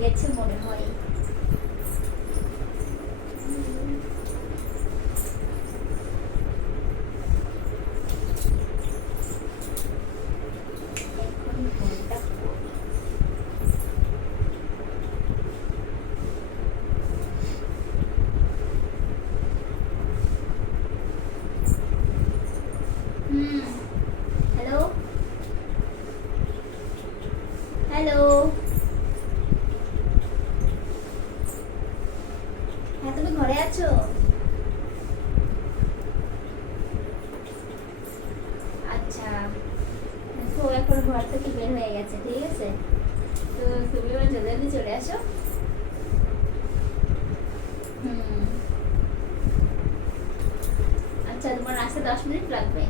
গেছে মনে হয় এখন ফোনটা করি। হুম হ্যালো হ্যালো হ্যাঁ তুমি ঘরে আছো আচ্ছা তো এখন ঘর থেকে বের হয়ে গেছে, ঠিক আছে? তো তুমি এবার জলদি চলে আসো। হুম। আচ্ছা তোমার আসতে দশ মিনিট লাগবে।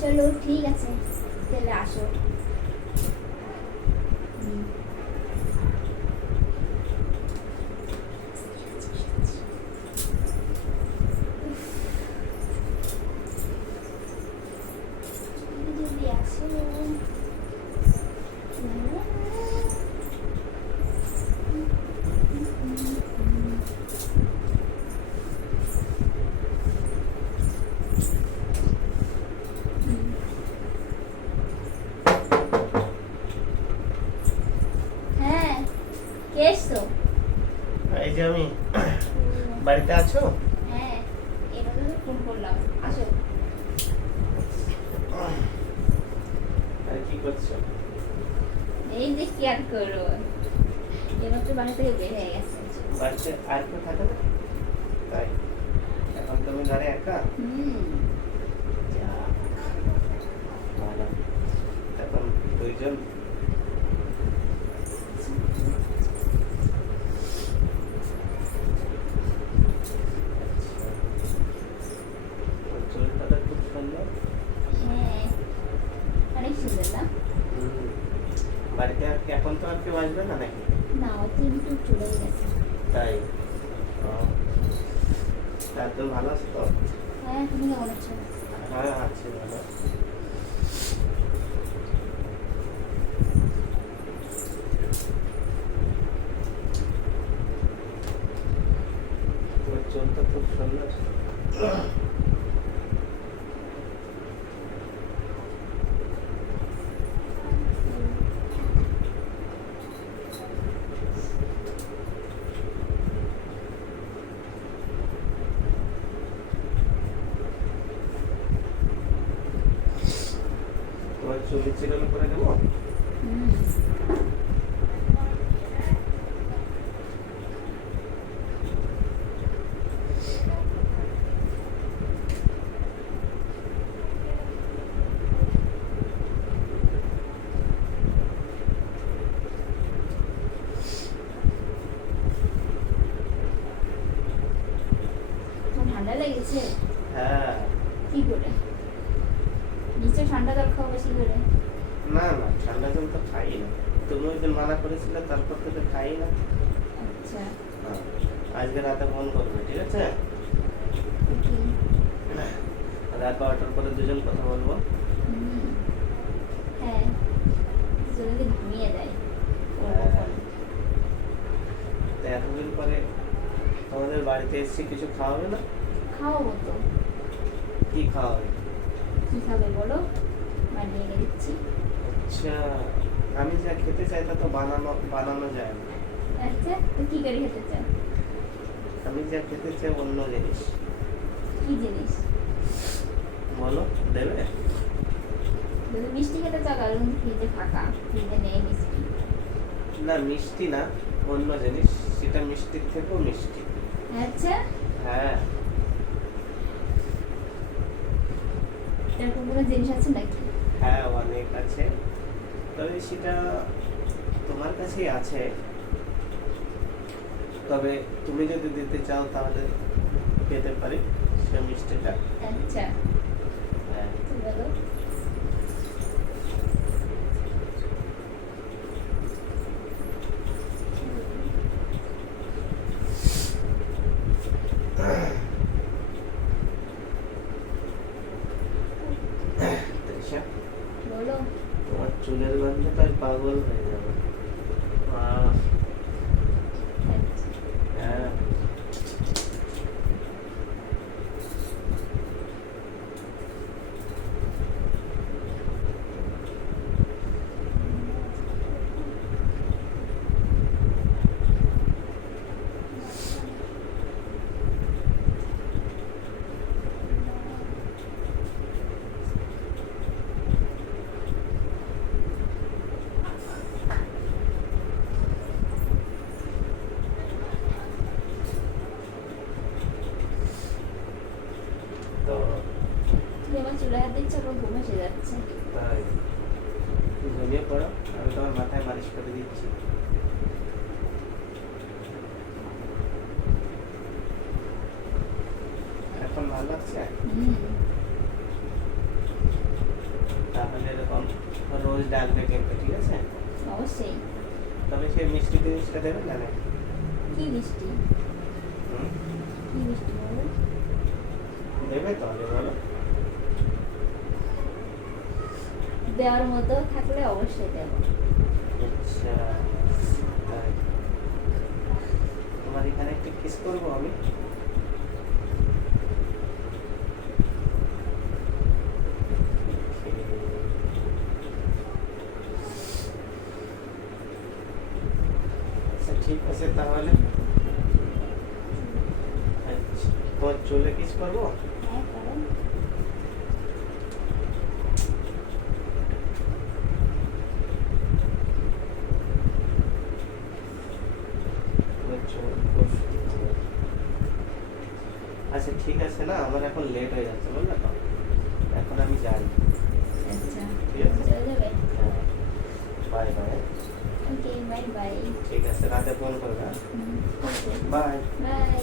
চলো, ঠিক আছে। তাহলে আসো। হুম। জলদি জলদি আসো হ্যাঁ কে এসছো এই যে আমি বাড়িতে আছো? হ্যাঁ আমি ফোন করলাম। আসো। আরে কি করছ? এই যে কি আর করো এমাত্র বাড়ি থেকে বের হয়ে গেছে। বাড়িতে আর কেউ থাকে না? তাই। এখন তুমি ঘরে একা? হুম যাক, ভালো এখন দুইজন ওর চুলটা খুব সুন্দর হ্যাঁ অনেক সুন্দর না হুম। বাড়িতে আর কেউ আসবে না নাকি? না ও তো চলে গেছে। তাই। তা তো ভালো আছো তো? হ্যাঁ তুমি কেমন আছো? হ্যাঁ আছি ভালো। চুলটা খুব সুন্দর। তোমার চুলি করে দেবো? ঠান্ডা লেগেছে? হ্যাঁ। কি করে? নিশ্চয় ঠান্ডা জল খাও বেশি করে। না না ঠান্ডা জল তো খাই না। তুমি ওই দিন মানা করেছিলে তারপর থেকে খাই না। আচ্ছা। হ্যাঁ, আজকে রাতে ফোন করবে ঠিক আছে? কি রাত বারোটার পরে দুজন কথা বলব। হ্যাঁ জলদি ঘুমিয়ে দেয় হ্যাঁ। এতদিন পরে তোমাদের বাড়িতে এসেছি কিছু খাওয়াবে না? খাওয়াবো তো। কি খাওয়াবে? কি খাবে বলো? বানিয়ে এনে দিচ্ছি। আচ্ছা আমি যা খেতে চাই তা তো বানানো বানানো যায় না। আচ্ছা তো কি করে খেতে চাও? আমি যা খেতে চাই অন্য জিনিস। কি জিনিস? বলো দেবে? যদি মিষ্টি খেতে চাও কারণ ফ্রিজে ফাঁকা ফ্রিজে নেই মিষ্টি। না মিষ্টি না অন্য জিনিস। সেটা মিষ্টির থেকেও মিষ্টি। আচ্ছা। হ্যাঁ। এরকম কোনো জিনিস আছে নাকি? হ্যাঁ অনেক আছে। তবে সেটা তোমার কাছেই আছে। তবে তুমি যদি দিতে চাও তাহলে পেতে পারি সে মিষ্টিটা। আচ্ছা। হ্যাঁ তো বলো তৃষা বলো তোমার চুলের গন্ধে তো আমি পাগল হয়ে যাব আহ, হ্যাঁ তো তুমি আমার আমার ঘুম এসে যাচ্ছে। তাই। তুমি ঘুমিয়ে পড়ো আমি তোমার মাথায় মালিশ করে দিচ্ছি। এখন ভালো লাগছে? তাহলে এরকম রোজ ডালবে কিন্তু ঠিক আছে? অবশ্যই। তবে সেই মিষ্টি জিনিসটা দেবে না? কি মিষ্টি? কি মিষ্টি দেবে তো আমি বলো। দেওয়ার মতো থাকলে অবশ্যই দেবো। আচ্ছা তাই। তোমার এখানে একটু কিস করব আমি? আচ্ছা ঠিক আছে তাহলে। আচ্ছা তোমার চুলে কিস করব হ্যাঁ করো তোমার চুল খুব সুন্দর। আচ্ছা ঠিক আছে না? আমার এখন লেট হয়ে যাচ্ছে বুঝলে তো? এখন আমি যাই। আচ্ছা। Bye bye okay bye bye ঠিক আছে রাতে ফোন করবে বাই বাই